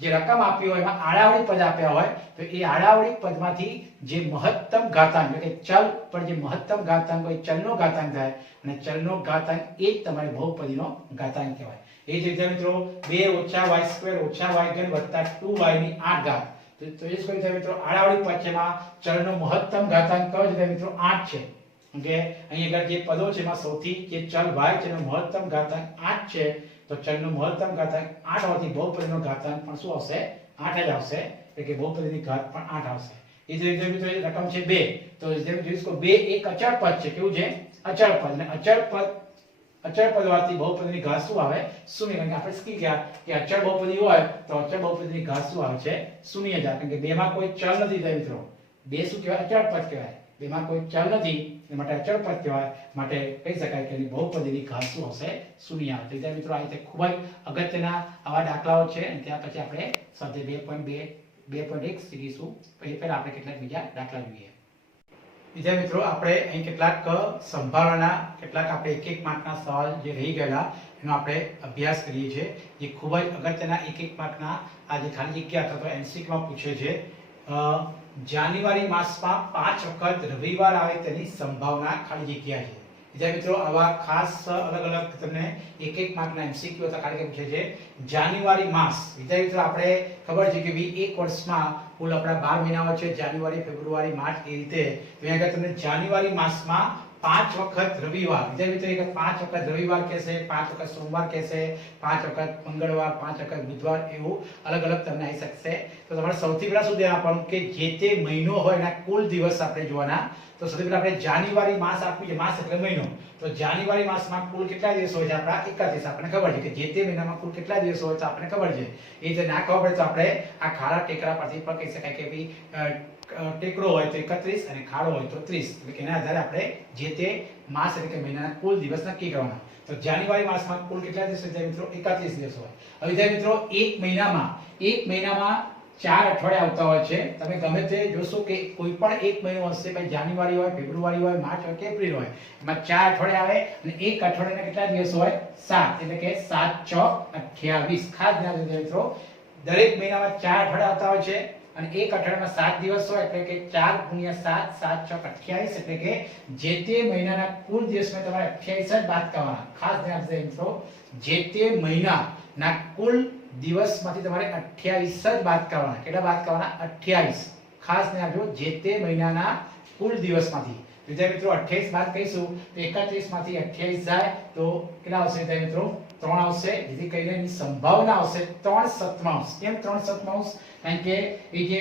જે રકમ આપી હોય એમાં આડાવડી પદ આપ્યા હોય તો એ આડાવડી પદમાંથી જે મહત્તમ ઘાતાંક એટલે કે ચલ પર જે મહત્તમ ઘાતાંક હોય ચલનો ઘાતાંક થાય અને ચલનો ઘાતાંક એ જ તમારી બહુપદીનો ઘાતાંક કહેવાય. એ જ રીતે મિત્રો 2 - y² - y³ + 2y ની 8 ઘાત. તો એ જ કોઈ મિત્રો આડાવડી પદ છે એમાં ચલનો મહત્તમ ઘાતાંક કયો છે મિત્રો 8 છે. કે અહીં આગળ જે પદો છે એમાં સૌથી જે ચલ y છે એનો મહત્તમ ઘાતાંક 8 છે. તો ચલનો મહત્તમ ઘાતાંક 8 હોવાથી બહુપદીનો ઘાતાંક પણ શું આવશે 8 જ આવશે. એટલે કે બહુપદીની ઘાત પણ 8 આવશે. એ જ રીતે મિત્રો રકમ છે 2. તો જેમ જોઈશું કે 2 એક અચળ પદ છે. કેવું છે અચળ પદ. અને અચળ પદ હોવાથી બહુપદીની ઘાત શું આવે 0. કારણ કે આપણે શીખી ગયા કે અચળ બહુપદી હોય તો અચળ બહુપદીની ઘાત શું આવે છે 0 જ આવે. કારણ કે 2 માં કોઈ ચલ નથી થાય મિત્રો. 2 શું કહેવાય અચળ પદ કહેવાય. બેમાં કોઈ ચલ નથી એ માટે અચળ પદ કહેવાય માટે કહી શકાય કે એની બહુપદીની ઘાત શું હશે શૂન્ય આવશે વિદ્યાર્થી મિત્રો આ રીતે ખૂબ જ અગત્યના આવા દાખલાઓ છે અને ત્યાર પછી આપણે સ્વાધ્યાય 2.1 શીખીશું એ પહેલા આપણે કેટલાક બીજા દાખલા જોઈએ વિદ્યાર્થી મિત્રો આપણે અહીં કેટલાક સંભાવનાના કેટલાક આપણે એક માર્કના સવાલ જે રહી ગયેલા એનો આપણે અભ્યાસ કરીએ છીએ જે ખૂબ જ અગત્યના એક માર્કના આ જે ખાલી જગ્યા અથવા તો એમસીક્યુમાં પૂછે છે જાન્યુઆરી માસમાં 5 વખત રવિવાર આવે તેની સંભાવના ખાલી જગ્યા છે વિદ્યાર્થી મિત્રો આવા ખાસ અલગ અલગ તમને એક માર્કના એમસીક્યુ અથવા ખાલી પૂછે છે જાન્યુઆરી માસ વિદ્યાર્થી મિત્રો આપણે ખબર છે કે એક વર્ષમાં કુલ આપણા 12 મહિનાઓ છે જાન્યુઆરી ફેબ્રુઆરી માર્ચ એ રીતે અહીંયા આગળ તમને જાન્યુઆરી માસમાં 5 વખત રવિવાર વિદ્યાર્થી મિત્રો 5 વખત રવિવાર કહેશે 5 વખત સોમવાર કહેશે 5 વખત મંગળવાર 5 વખત બુધવાર એવું અલગ અલગ તમને આવી શકશે તો તમારે સૌથી પહેલા શું ધ્યાન આપવાનું કે જે તે મહિનો હોય એના કુલ દિવસ આપણે જોવાના તો સૌથી પહેલા આપણે જાન્યુઆરી માસ આપ્યું છે માસ એટલે મહિનો તો જાન્યુઆરી માસમાં કુલ કેટલા દિવસ હોય છે આપણા 31 આપણને ખબર છે કે જે તે મહિનામાં કુલ કેટલા દિવસ હોય તો આપણને ખબર છે એ જે ના ખબર પડે તો આપણે આ ખાડા ટેકરા પરથી પણ કહી શકાય કે ભાઈ ટેકરો હોય તો 31 અને ખાડો હોય તો 30 એટલે કે એના આધારે આપણે જે તે માસ એટલે કે મહિનાના કુલ દિવસ નક્કી કરવાના તો જાન્યુઆરી માસમાં કુલ કેટલા દિવસ હોય મિત્રો 31 દિવસ હોય હવે વિદ્યાર્થી મિત્રો એક મહિનામાં 4 અઠવાડિયા આવતા હોય છે તમે ગમે તે જોશો કે કોઈ પણ એક મહિનો હશે ભાઈ જાન્યુઆરી હોય ફેબ્રુઆરી હોય માર્ચ હોય કે એપ્રિલ હોય એમાં 4 અઠવાડિયા આવે અને એક અઠવાડિયાના કેટલા દિવસ હોય 7 એટલે કે 7 6 28 ખાસ ધ્યાન રાખજો મિત્રો દરેક મહિનામાં 4 અઠવાડિયા આવતા હોય છે અને એક અઠવાડિયામાં 7 દિવસ હોય એટલે કે 4 × 7 7 6 28 એટલે કે જે તે મહિનાના કુલ દિવસમાં તમારે 28 જ બાદ કરવાના ખાસ ધ્યાન રાખજો મિત્રો જે તે મહિનાના કુલ દિવસમાંથી તમારે 28 જ બાદ કરવાના કેટલા બાદ કરવાના 28 ખાસ ધ્યાન રાખજો જે તે મહિનાના કુલ દિવસમાંથી વિદ્યાર્થી મિત્રો 28 બાદ કહીશું તો 31 માંથી 28 જાય તો કેટલા આવશે વિદ્યાર્થી મિત્રો 3 આવશે જેથી કરીને એની સંભાવના આવશે 3/7 કેમ 3/7 કારણ કે એ જે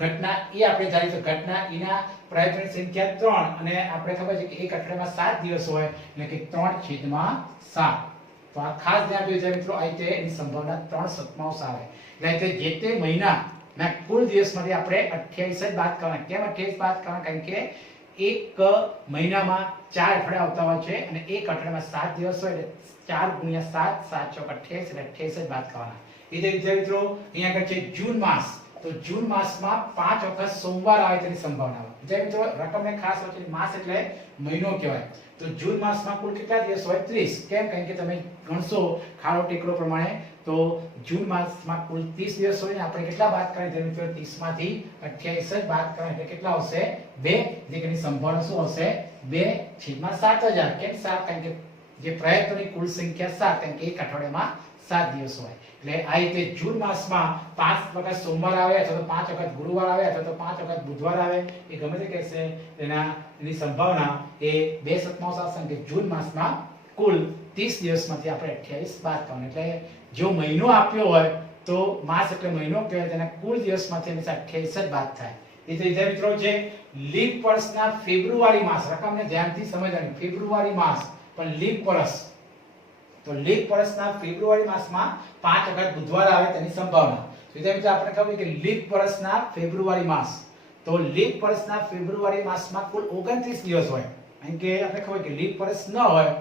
ઘટના એ આપણે ધારી તો ઘટના એના પ્રયત્નોની સંખ્યા 3 અને આપણે ખબર છે કે એક અઠવાડિયામાં 7 દિવસ હોય એટલે કે 3/7 તો આ ખાસ ધ્યાન રાખજો મિત્રો આ રીતે એની સંભાવના 3/7 આવે એટલે જે તે મહિનાના કુલ દિવસમાંથી આપણે 28 જ બાદ કરવાના કેમ 28 બાદ કરવાના કારણ કે એક મહિનામાં 4 અઠવાડિયા આવતા હોય છે અને એક અઠવાડિયામાં 7 દિવસ હોય એટલે 4 × 7 7 6 28 એટલે 28 જ બાદ કરવાના એ રીતે વિદ્યાર્થી મિત્રો અહીંયા આગળ છે જૂન માસ તો જૂન માસમાં 5 વખત સોમવાર આવે તેની સંભાવના હોય વિદ્યાર્થી મિત્રો રકમને ખાસ વચ્ચે માસ એટલે મહિનો કહેવાય તો જૂન માસમાં કુલ કેટલા દિવસ હોય 30 કેમ કારણ કે તમે ગણશો ખાડો ટેકરો પ્રમાણે તો જૂન માસમાં કુલ 30 દિવસ હોય ને આપણે કેટલા બાદ કરીએ મિત્રો 30 માંથી 28 જ બાદ કરીએ એટલે કેટલા આવશે 2 એટલે કે સંભાવના શું આવશે 2/7000 કેમ 7 કારણ કે જે પ્રયત્નોની કુલ સંખ્યા 7 કારણ કે એક અઠવાડિયામાં 7 દિવસ હોય એટલે આ રીતે જૂન માસમાં 5 વખત સોમવાર આવે અથવા તો 5 વખત ગુરુવાર આવે અથવા તો 5 વખત બુધવાર આવે એ ગમે તે કહેશે એની સંભાવના એ 2/7 આવશે કે જૂન માસમાં કુલ 30 દિવસમાંથી આપણે 28 બાદ કરવાના એટલે જો મહિનો આપ્યો હોય તો માસ એટલે મહિનો કહેવાય તેના કુલ દિવસમાંથી હંમેશા 28 જ બાદ થાય એ રીતે મિત્રો છે લીપ વર્ષના ફેબ્રુઆરી માસ રકમને ધ્યાનથી સમજવાની ફેબ્રુઆરી માસ પણ લીપ વર્ષ તો લીપ વર્ષના ફેબ્રુઆરી માસમાં 5 વખત બુધવાર આવે તેની સંભાવના તો વિદ્યાર્થી આપણે ખબર કે લીપ વર્ષના ફેબ્રુઆરી માસ તો લીપ વર્ષના ફેબ્રુઆરી માસમાં કુલ 29 દિવસ હોય કારણ કે આપણે ખબર કે લીપ વર્ષ ન હોય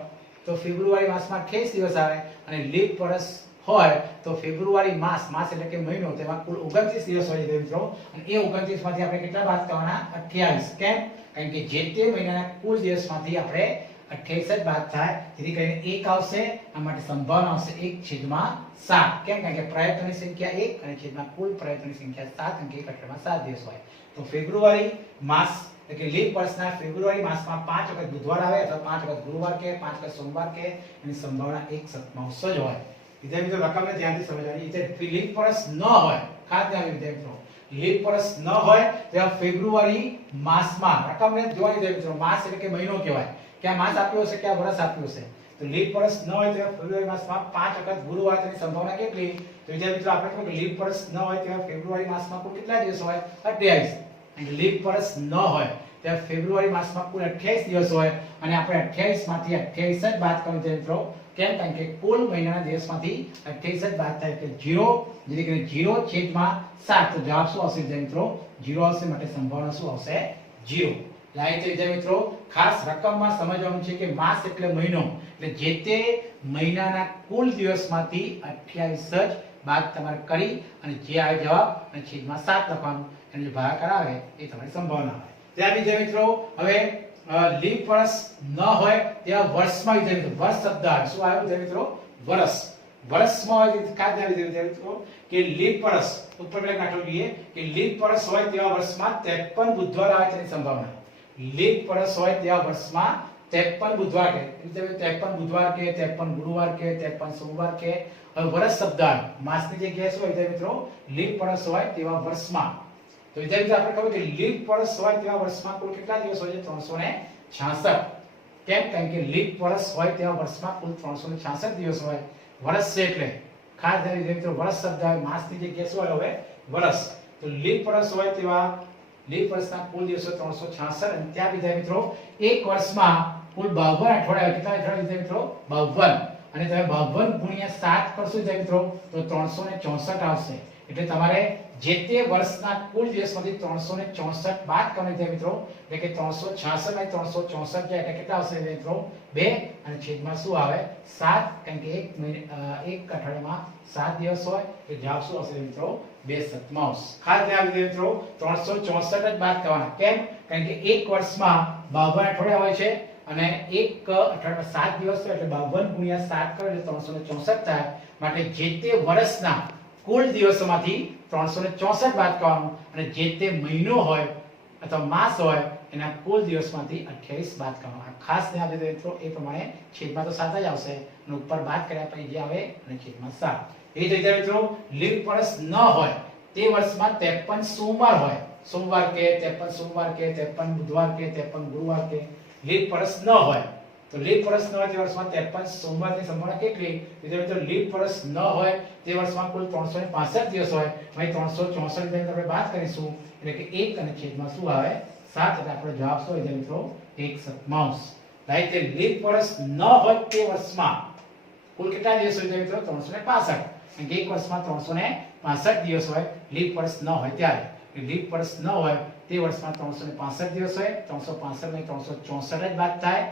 તો ફેબ્રુઆરી માસમાં 28 દિવસ આવે અને લીપ વર્ષ હોય તો ફેબ્રુઆરી માસ એટલે કે મહિનો તેમાં કુલ 29 દિવસ હોય છે મિત્રો અને એ 29 માંથી આપણે કેટલા બાદ કરવાના 28 કેમ કારણ કે જે તે મહિનાના કુલ દિવસમાંથી આપણે 28 જ બાદ થાય જેથી કરીને 1 આવશે આ માટે સંભાવના આવશે 1/7 કેમ કારણ કે પ્રયત્નોની સંખ્યા 1 અને છેદમાં કુલ પ્રયત્નોની સંખ્યા 7 કારણ કે એક અઠવાડિયામાં 7 દિવસ હોય તો ફેબ્રુઆરી માસ એટલે કે લીપ વર્ષના ફેબ્રુઆરી માસમાં 5 વખત બુધવાર આવે અથવા 5 વખત ગુરુવાર કે 5 વખત સોમવાર કે એની સંભાવના 1/7 જ હોય વિદ્યાર્થી મિત્રો રકમને ધ્યાનથી સમજવાની એટલે લીપ વર્ષ ન હોય ખાસ ધ્યાન વિદ્યાર્થી મિત્રો લીપ વર્ષ ન હોય તો ફેબ્રુઆરી માસમાં રકમને જોવાની વિદ્યાર્થી મિત્રો માસ એટલે કે મહિનો કહેવાય क्या मास આપ્યો છે क्या વર્ષ આપ્યો છે તો લીપ વર્ષ ન હોય તો ફેબ્રુઆરી માસમાં 5 વખત ગુરુવાર તેની સંભાવના કેટલી તો વિદ્યાર્થી મિત્રો આપણે કહ્યું કે લીપ વર્ષ ન હોય તો ફેબ્રુઆરી માસમાં કુલ કેટલા દિવસ હોય 28 અને લીપ વર્ષ ન હોય તો ફેબ્રુઆરી માસમાં કુલ 28 દિવસ હોય અને આપણે 28 માંથી 28 જ બાદ કરીએ મિત્રો કેમ કારણ કે કુલ મહિનાના દિવસમાંથી 28 જ બાદ થાય એટલે 0 જેથી કરીને 0/7 તો જવાબ શું આવશે મિત્રો 0 આવશે માટે સંભાવના શું આવશે 0 લાય તો વિદ્યાર્થી મિત્રો ખાસ રકમમાં સમજવાનું છે કે માસ એટલે મહિનો, એટલે જે તે મહિનાના કુલ દિવસમાંથી 28 જ બાદ તમારે કરી અને જે આવે જવાબ અને છેદમાં 7 લખવાનું, અને જે ભાગાકાર આવે એ તમારી સંભાવના આવે. ત્યાં વિદ્યાર્થી મિત્રો હવે લીપ વર્ષ ન હોય તેવા વર્ષમાં વિદ્યાર્થી મિત્રો વર્ષ શબ્દ આવે. શું આવ્યો વિદ્યાર્થી મિત્રો? વર્ષ. વર્ષમાં હોય કા ધ્યાન વિદ્યાર્થી મિત્રો કે લીપ વર્ષ ઉપર પેલા કાઢવું જોઈએ કે લીપ વર્ષ હોય તેવા વર્ષમાં 53 બુધવાર આવે તેની સંભાવના. લીપ વર્ષ હોય તેવા વર્ષમાં 53 બુધવાર કે 53 બુધવાર કે 53 ગુરુવાર કે 53 સોમવાર કે હવે વર્ષ શબ્દ આવે. માસની જગ્યાએ શું હોય વિદ્યાર્થી મિત્રો? લીપ વર્ષ હોય તેવા વર્ષમાં. તો વિદ્યાર્થી મિત્રો આપણે કહ્યું કે લીપ વર્ષ હોય તેવા વર્ષમાં કુલ કેટલા દિવસ હોય છે? 366. કેમ? કારણ કે લીપ વર્ષ હોય તેવા વર્ષમાં કુલ 366 દિવસ હોય. વર્ષ છે એટલે ખાસ ધ્યાન વિદ્યાર્થી મિત્રો વર્ષ શબ્દ આવે. માસની જગ્યાએ શું હોય હવે? વર્ષ. તો લીપ વર્ષ હોય તેવા લીપ વર્ષના કુલ દિવસો 366 અને ત્યાં વિદ્યાર્થી મિત્રો એક વર્ષમાં કુલ 52 અઠવાડિયા. કેટલા અઠવાડિયા વિદ્યાર્થી મિત્રો? 52. અને તમે 52 ગુણ્યા 7 કરશો વિદ્યાર્થી મિત્રો તો 364 આવશે. એટલે તમારે જે તે વર્ષના કુલ દિવસમાંથી 364 બાદ કરવાના વિદ્યાર્થી મિત્રો, એટલે કે 366 માંથી 364 જાય એટલે કેટલા આવશે વિદ્યાર્થી મિત્રો? 2 અને છેદમાં શું આવે? 7. કારણ કે એક અઠવાડિયામાં 7 દિવસ હોય એટલે જવાબ શું આવશે મિત્રો? 2 સપ્તમાંશ. ખાસ ધ્યાન વિદ્યાર્થી મિત્રો 364 જ બાદ કરવાના. કેમ? કારણ કે એક વર્ષમાં 52 અઠવાડિયા હોય છે અને એક અઠવાડિયામાં 7 દિવસ હોય એટલે 52 ગુણ્યા 7 કરો એટલે 364 થાય. માટે જે તે વર્ષના કુલ દિવસોમાંથી 364 બાદ કરવાનું અને જે તે મહિનો હોય અથવા માસ હોય એના કુલ દિવસમાંથી 28 બાદ કરવાનું. ખાસ ધ્યાન આપજો મિત્રો એ પ્રમાણે છેદમાં તો 7 જ આવશે અને ઉપર બાદ કર્યા પછી જે આવે અને છેદમાં 7. એ જ રીતે મિત્રો લીપ વર્ષ ન હોય તે વર્ષમાં 53 સોમવાર હોય. સોમવાર કે 53 સોમવાર કે 53 બુધવાર કે 53 ગુરુવાર કે લીપ વર્ષ ન હોય તો લીપ વર્ષ ન હોય તે વર્ષમાં 53 સોમવારની સંભાવના કેટલી? વિદ્યાર્થી મિત્રો લીપ વર્ષ ન હોય તે વર્ષમાં કુલ 365 દિવસ હોય. અહીં 364 ને આપણે બાદ કરીશું એટલે કે 1 અને છેદમાં શું આવે? 7. એટલે આપણો જવાબ શું વિદ્યાર્થી મિત્રો? 1 સપ્તમાંશ. લાઈક તે લીપ વર્ષ ન હોય તે વર્ષમાં કુલ કેટલા દિવસ હોય મિત્રો? 365. કારણ કે એક વર્ષમાં 365 દિવસ હોય લીપ વર્ષ ન હોય ત્યારે. લીપ વર્ષ ન હોય તે વર્ષમાં 365 દિવસ હોય. 365 ને 364 જ બાદ થાય.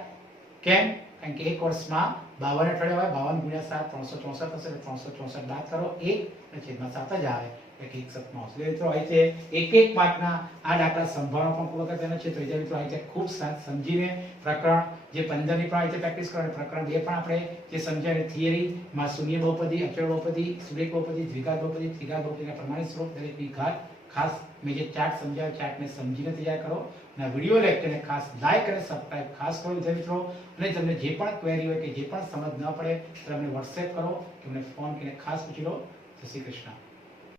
કેમ? કારણ કે એક વર્ષમાં 52 અઠવાડિયા હોય. 52 ગુણ્યા 7 364 થશે એટલે 364 બાદ કરો 1 અને છેદમાં 7 જ આવે એટલે 1 સપ્તમાંશ. મિત્રો આ રીતે એક માર્કના આ દાખલા સંભાવના પણ ખૂબ અગત્યના છે. તો વિદ્યાર્થી મિત્રો આ રીતે ખૂબ સમજીને પ્રકરણ જે 15 ની પણ આ રીતે પ્રેક્ટિસ કરો અને પ્રકરણ 2 પણ આપણે જે સમજાય થિયરી માં શૂન્ય બહુપદી, અચળ બહુપદી, સુરેખ બહુપદી, દ્વિઘાત બહુપદી, ત્રિઘાત બહુપદીના પ્રમાણિત સ્વરૂપ દરેકની ઘાત ખાસ મેં જે ચાર્ટ સમજાવ્યો ચાર્ટને સમજીને તૈયાર કરો અને વિડિયો લેક્ચરને ખાસ લાઈક અને સબસ્ક્રાઇબ ખાસ કરો વિદ્યાર્થી મિત્રો. અને તમને જે પણ ક્વેરી હોય કે જે પણ સમજ ન પડે તો તમને WhatsApp કરો કે મને ફોન કરીને ખાસ પૂછી લો. જય શ્રી કૃષ્ણ.